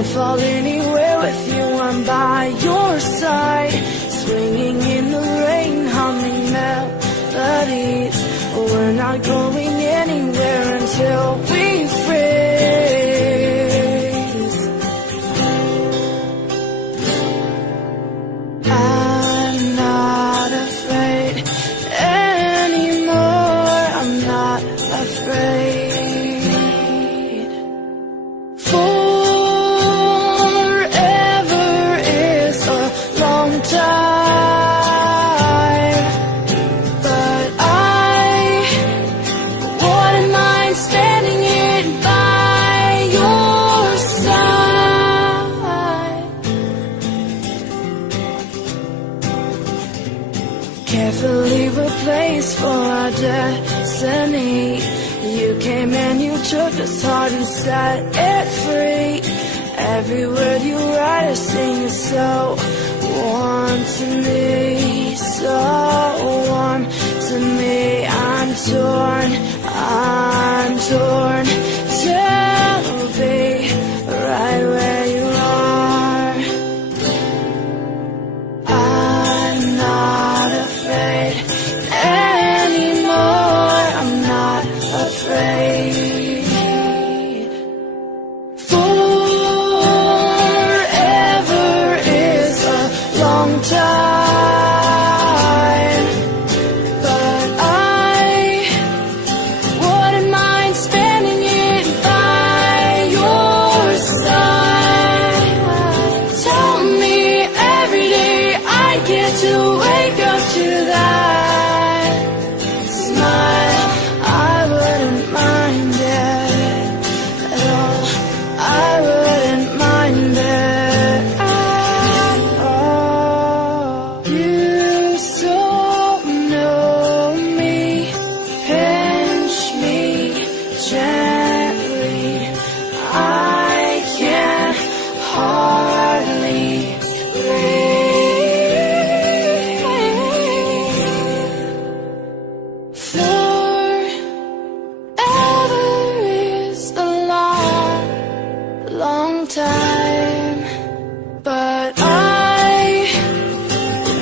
I'd fall anywhere with you, I'm by your side. Swinging in the rain, humming melodies. We're not going anywhere until we freeze. I'm not afraid anymore, I'm not afraid. Carefully replaced for our destiny. You came and you took us heart and set it free. Every word you write or sing is so warm to me, so warm to me. I'm torn to be right where you are. I'm not afraid anymore, I'm not afraid. Forever is a long time, but I wouldn't mind spending it by your side. Tell me every day I get to wake up to that smile. I wouldn't mind it at all, I wouldn't mind it at all. You so know me, pinch me gently. I can hardly breathe. Forever is a long, long time, but I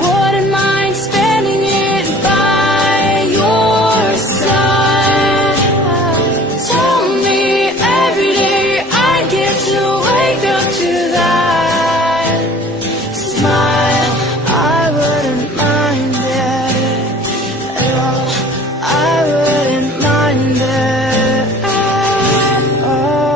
wouldn't mind spending it by your side. Tell me every day I get to wake up to that smile. I wouldn't mind it at all, I wouldn't mind it at all.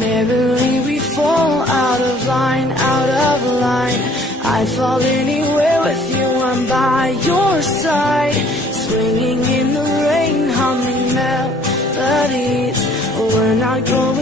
Merrily we fall out of line, out of line. I'd fall anywhere with you, I'm by your side. Swinging in the rain, humming melodies. We're not going